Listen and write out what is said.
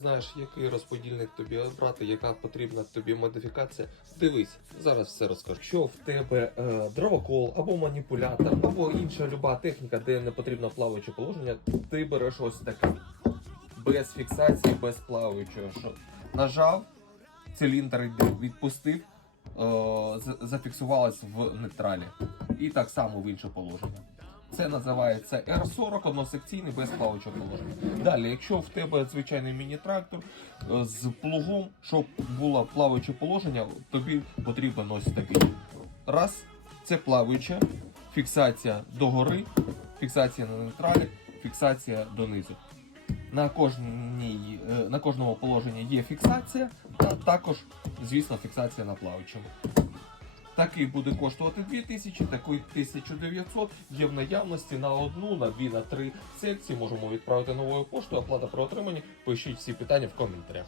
Знаєш, який розподільник тобі обрати, яка потрібна тобі модифікація. Дивись, зараз все розкажу. Якщо в тебе е, дровокол або маніпулятор, або інша люба техніка, де не потрібно плаваюче положення, ти береш ось таке. Без фіксації, без плаваючого. Що нажав, циліндр відпустив, е, з- зафіксувалось в нейтралі. І так само в інше положення. Це називається R40, односекційний без плаваючого положення. Далі, якщо в тебе звичайний міні-трактор е, з плугом, щоб було плаваюче положення, тобі потрібен ось такий. Раз, це плаваюче, фіксація догори, фіксація на нейтралі, фіксація донизу. На, кожній, е, на кожному положенні є фіксація, та також, звісно, фіксація на плаваючому. Такий буде коштувати 2000, такий 1900. Є в наявності на одну, на дві, на три секції. Можемо відправити новою поштою. Оплата при отриманні. Пишіть всі питання в коментарях.